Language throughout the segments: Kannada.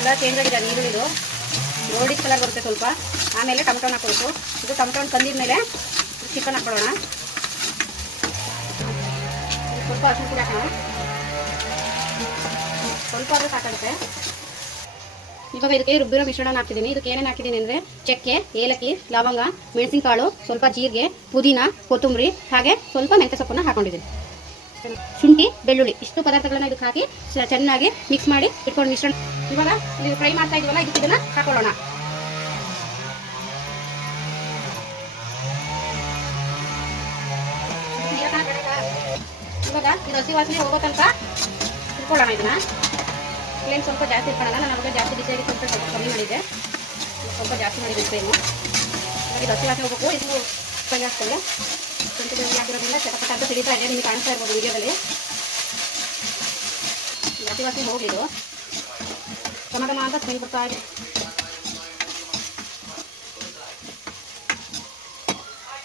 ಕಲರ್ ಚೇಂಜ್ ಆಗಿದೆ ಈರುಳ್ಳಿದು ಗೋಲ್ಡಿ ಕಲರ್ ಬರುತ್ತೆ ಸ್ವಲ್ಪ. ಆಮೇಲೆ ಟೊಮೆಟೊನ ಹಾಕೋಬೇಕು. ಇದು ಟೊಮೆಟೊ ತಂದಿದ ಮೇಲೆ ಚಿಕನ್ ಹಾಕೊಳ್ಳೋಣ ಸ್ವಲ್ಪ ಹಸಿ ಪುಡಿ ಹಾಕೋಣ. ಸ್ವಲ್ಪ ಆದರೂ ಸಾಕಾಗುತ್ತೆ. ಇವಾಗ ಇದಕ್ಕೆ ರುಬ್ಬಿರೋ ಮಿಶ್ರಣ ಹಾಕ್ತಿದ್ದೀನಿ. ಇದಕ್ಕೆ ಏನೇನು ಹಾಕಿದ್ದೀನಿ ಅಂದರೆ ಚಕ್ಕೆ, ಏಲಕ್ಕಿ, ಲವಂಗ, ಮೆಣಸಿನಕಾಳು, ಸ್ವಲ್ಪ ಜೀರಿಗೆ, ಪುದೀನ, ಕೊತ್ತಂಬರಿ, ಹಾಗೆ ಸ್ವಲ್ಪ ಮೆಂತ್ಯ ಸೊಪ್ಪನ್ನು ಹಾಕೊಂಡಿದ್ದೀನಿ. ಶುಂಠಿ, ಬೆಳ್ಳುಳ್ಳಿ, ಇಷ್ಟು ಪದಾರ್ಥಗಳನ್ನ ಇದಕ್ಕೆ ಹಾಕಿ ಚೆನ್ನಾಗಿ ಮಿಕ್ಸ್ ಮಾಡಿ ಇಟ್ಕೊಂಡು ಮಿಶ್ರಣ ಇವಾಗ ನೀವು ಫ್ರೈ ಮಾಡ್ತಾ ಇದೀವಲ್ಲ, ಇದಕ್ಕೆ ಇದನ್ನ ಹಾಕೊಳ್ಳೋಣ. ಇವಾಗ ಇದು ಹಸಿ ವಾಸನೆ ಹೋಗೋ ತನಕ ಇಟ್ಕೊಳ್ಳೋಣ ಇದನ್ನ. ಸ್ವಲ್ಪ ಜಾಸ್ತಿ ಇಟ್ಕೊಳ್ಳೋಣ, ನಾನು ಜಾಸ್ತಿ ಬಿಸಿಯಾಗಿ ಸ್ವಲ್ಪ ಸ್ವಲ್ಪ ಕಮ್ಮಿ ಮಾಡಿದೆ ಸ್ವಲ್ಪ ಜಾಸ್ತಿ ಮಾಡಿದೆ ಫ್ಲೇಮು ಇವಾಗ ಇದು ವಾಸನೆ ಹೋಗಬೇಕು, ಇದು ಫ್ರೈ ಬೆಳ್ಳುಳ್ಳಿ ಹಾಕಿರೋದ್ರಿಂದ ಚಟಪಟ ಅಂತ ಸಿಡಿತಾ ಇದೆ ನಿಮಗೆ ಕಾಣಿಸ್ತಾ ಇರ್ಬೋದು ವಿಡಿಯೋದಲ್ಲಿ. ಹಸಿ ವಾಸಿ ಹೋಗಿದ್ದು ಟೊಮೆಟೊ ಅಂತ ಸ್ಮೆಲ್ ಬರ್ತಾ ಇದೆ.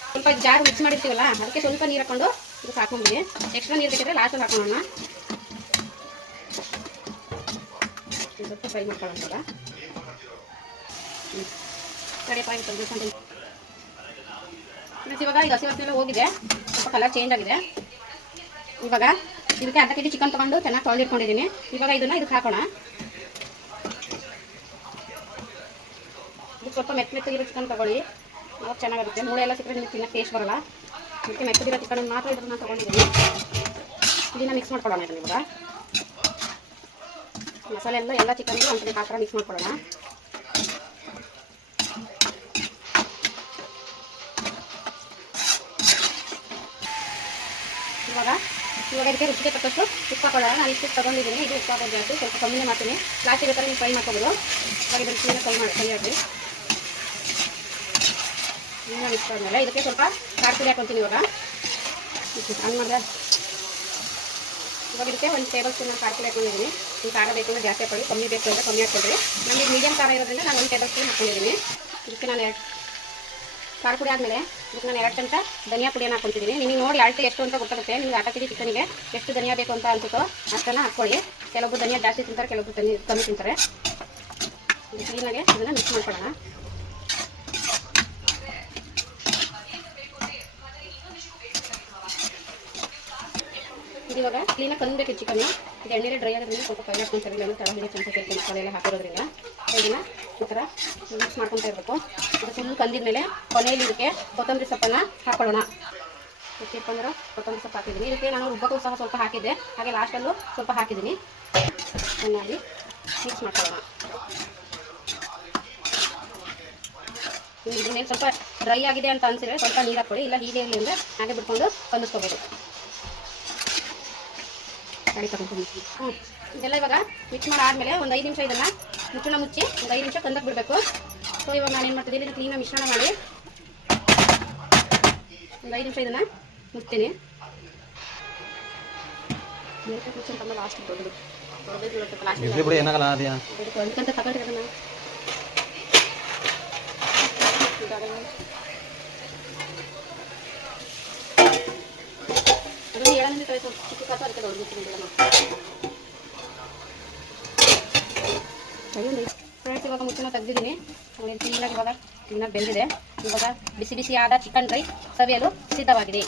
ಸ್ವಲ್ಪ ಜಾರು ಮಿಕ್ಸ್ ಮಾಡಿರ್ತೀವಲ್ಲ, ಅದಕ್ಕೆ ಸ್ವಲ್ಪ ನೀರು ಹಾಕೊಂಡು ಇದಕ್ಕೆ ಹಾಕೊಂಡ್ಬಿಡಿ ಎಕ್ಸ್ಟ್ರಾ ನೀರು ಬೇಕಿದ್ರೆ ಲಾಸ್ಟಲ್ಲಿ ಹಾಕೊಳ್ಳೋಣ ಸ್ವಲ್ಪ ಫ್ರೈ ಮಾಡ್ಕೊಳ್ಳೋಣ ಇವಾಗ. ಹ್ಮ್. ಫ್ರೆಂಡ್ಸ್ ಇವಾಗ ಇದು ಹಸಿ ಹೋಗಿದೆ. ಸ್ವಲ್ಪ ಕಲರ್ ಚೇಂಜ್ ಆಗಿದೆ. ಇವಾಗ ಇದಕ್ಕೆ ಅರ್ಧ ಕೆ ಜಿ ಚಿಕನ್ ತೊಗೊಂಡು ಚೆನ್ನಾಗಿ ತೊಳೆದಿಟ್ಕೊಂಡಿದ್ದೀನಿ ಇವಾಗ ಇದನ್ನ ಇದಕ್ಕೆ ಹಾಕೋಣ. ಸ್ವಲ್ಪ ಮೆತ್ತ ಮೆತ್ತಗಿರೋ ಚಿಕನ್ ತಗೊಳ್ಳಿ. ಅವಾಗ ಚೆನ್ನಾಗಿರುತ್ತೆ ಮೂಳೆ ಎಲ್ಲ ಸಿಕ್ಕರೆ ನಿಮಗೆ ತಿನ್ನಕ್ಕೆ ಟೇಸ್ಟ್ ಬರಲ್ಲ. ಅದಕ್ಕೆ ಮೆತ್ತಗಿರೋ ಚಿಕನ್ ಮಾತ್ರ ಇದನ್ನು ತೊಗೊಂಡಿದ್ದೀನಿ. ಇದನ್ನು ಮಿಕ್ಸ್ ಮಾಡ್ಕೊಳ್ಳೋಣ ಇದನ್ನು ಇವಾಗ. ಮಸಾಲೆ ಎಲ್ಲ ಎಲ್ಲ ಚಿಕನ್ಗೆ ಒಂದು ಥರ ಮಿಕ್ಸ್ ಮಾಡ್ಕೊಳ್ಳೋಣ. ಇವಾಗ ಇದಕ್ಕೆ ರುಚಿಗೆ ತಕ್ಕಷ್ಟು ಉಪ್ಪು ಹಾಕೊಳ್ಳೋಣ ನಾನು ಇಷ್ಟು ತೊಗೊಂಡಿದ್ದೀನಿ. ಇದು ಉಪ್ಪು ಹಾಕೋದು ಜಾಸ್ತಿ ಸ್ವಲ್ಪ ಕಮ್ಮಿನೇ ಮಾಡ್ತೀನಿ. ಲಾಸ್ಟಿಗೆ ಬೇಕಾದ್ರೆ ನೀವು ಫ್ರೈ ಮಾಡ್ಕೋಬೋದು. ಇವಾಗ ಇದನ್ನು ಕ್ಲೀನಾಗಿ ಫ್ರೈ ಮಾಡಿ. ಫ್ರೈ ಹಾಕಿ ಕ್ಲೀನಾಗಿ ಮಿಕ್ಸ್ ಆದಮೇಲೆ ಇದಕ್ಕೆ ಸ್ವಲ್ಪ ಖಾರ ಪುಡಿ ಹಾಕೊತೀನಿ ಇವಾಗ. ಹಂಗೆ ಮಾಡಿದ್ರೆ ಇವಾಗ ಇದಕ್ಕೆ ಒಂದು ಟೇಬಲ್ ಸ್ಪೂನ್ ಖಾರ ಪುಡಿ ಹಾಕೊಂಡಿದ್ದೀನಿ ನೀವು ಖಾರ ಬೇಕು ಅಂದರೆ ಜಾಸ್ತಿ ಹಾಕೊಳ್ಳಿ ಕಮ್ಮಿ ಬೇಕು ಅಂದರೆ ಕಮ್ಮಿ ಹಾಕ್ಕೊಳ್ರಿ. ನಮಗೆ ಮೀಡಿಯಮ್ ಖಾರ ಇರೋದ್ರಿಂದ ನಾನು ಒಂದು ಟೇಬಲ್ ಸ್ಪೂನ್ ಹಾಕೊಂಡಿದ್ದೀನಿ ಇದಕ್ಕೆ ನಾನು ಖಾರ ಪುಡಿ ಆದಮೇಲೆ ಇದಕ್ಕೆ ನಾನು ಎರಡು ಚಮಚ ಧನಿಯಾ ಪುಡಿಯನ್ನು ಹಾಕ್ಕೊತಿದ್ದೀನಿ ನಿಮಗೆ ನೋಡಿ ಅಳತೆ ಎಷ್ಟು ಅಂತ ಗೊತ್ತಾಗುತ್ತೆ. ನಿಮ್ಗೆ ಆಟ ಕೆ ಚಿಕನಿಗೆ. ಎಷ್ಟು ಧನಿಯಾ ಬೇಕು ಅಂತ ಅನ್ಸುತ್ತೋ ಅಷ್ಟನ್ನು ಹಾಕ್ಕೊಳ್ಳಿ. ಕೆಲವೊಬ್ಬರು ಧನಿಯಾ ಜಾಸ್ತಿ ತಿಂತಾರೆ ಕೆಲವೊಬ್ಬರು ಧನಿಯಾ ಕಮ್ಮಿ ತಿಂತಾರೆ. ಕ್ಲೀನಾಗೆ ಇದನ್ನು ಮಿಕ್ಸ್ ಮಾಡ್ಕೊಳ್ಳೋಣ. ಇವಾಗ ಕ್ಲೀನಾಗಿ ಕಂದಬೇಕು ಚಿಕನ್ ಇದು ಎಣ್ಣೆಲೆ ಡ್ರೈ ಆಗೋದ್ರಿಂದ ಸ್ವಲ್ಪ ಕೈ ಹಾಕ್ಕೊಂತಾರೆ ಇಲ್ಲ ಹಿಡಿದು ಚಮಚ ಮಸಾಲೆ ಹಾಕಿರೋದ್ರಿಂದ ಇದನ್ನ ಈ ಥರ ಮಿಕ್ಸ್ ಮಾಡ್ಕೊತಾ ಇರಬೇಕು. ಇದು ಫುಲ್ ಕಂದಿದ್ಮೇಲೆ ಕೊನೆಯಲ್ಲಿ ಇದಕ್ಕೆ ಕೊತ್ತಂಬರಿ ಸೊಪ್ಪನ್ನು ಹಾಕೊಳ್ಳೋಣ. ಎಷ್ಟಪ್ಪ ಅಂದ್ರೆ ಕೊತ್ತಂಬರಿ ಸೊಪ್ಪು ಹಾಕಿದ್ದೀನಿ. ಇದಕ್ಕೆ ನಾನು ರುಬ್ಬಕ್ಕೂ ಸಹ ಸ್ವಲ್ಪ ಹಾಕಿದ್ದೆ. ಹಾಗೆ ಲಾಸ್ಟಲ್ಲೂ ಸ್ವಲ್ಪ ಹಾಕಿದ್ದೀನಿ. ಚೆನ್ನಾಗಿ ಮಿಕ್ಸ್ ಮಾಡ್ಕೊಳ್ಳೋಣ. ಸ್ವಲ್ಪ ಡ್ರೈ ಆಗಿದೆ ಅಂತ ಅನ್ಸಿದ್ರೆ ಸ್ವಲ್ಪ ನೀರು ಹಾಕ್ಕೊಳ್ಳಿ. ಇಲ್ಲ ಹೀಗೆ ಇರಲಿ ಅಂದರೆ ಹಾಗೆ ಬಿಟ್ಕೊಂಡು ತಗೊಂಡು ಹ್ಞೂ ಇದೆಲ್ಲ ಇವಾಗ ಮಿಕ್ಸ್ ಮಾಡಾದ್ಮೇಲೆ ಒಂದು ಐದು ನಿಮಿಷ ಇದನ್ನು ಮುಚ್ಚಳ ಮುಚ್ಚಿ ಒಂದು ಐದು ನಿಮಿಷ ಕಂದಕ್ಕೆ ಬಿಡಬೇಕು. ಸೊ ಇವಾಗ ನಾನು ಏನು ಮಾಡ್ತಿದ್ದೀನಿ ಇದನ್ನು ಕ್ಲೀನಾಗಿ ಮಿಶ್ರಣ ಮಾಡಿ. ಒಂದು ಐದು ನಿಮಿಷ ಇದನ್ನು ಮುಚ್ತೀನಿ ಲಾಸ್ಟ್ ದೊಡ್ಡದು. ಬಿಡಿ ಏನಾಗಲ್ಲ ಅದೇ ಅದನ್ನು. ಅದನ್ನು ಏಳನೇ ಚಿಕ್ಕ ಕಾಸು ಅದಕ್ಕೆ ದೊಡ್ಡ ಫ್ರೆಂಡ್ಸ್ ಇವಾಗ ಮುಚ್ಚನ ತೆಗೆದಿದ್ದೀನಿ. ನೋಡಿ ಕ್ಲೀನಾಗಿ ಇವಾಗ ಕ್ಲೀನಾಗಿ ಬೆಂದಿದೆ. ಇವಾಗ ಬಿಸಿ ಬಿಸಿ ಆದ ಚಿಕನ್ ಡ್ರೈ ಸವಿಯಲು ಸಿದ್ಧವಾಗಿದೆ.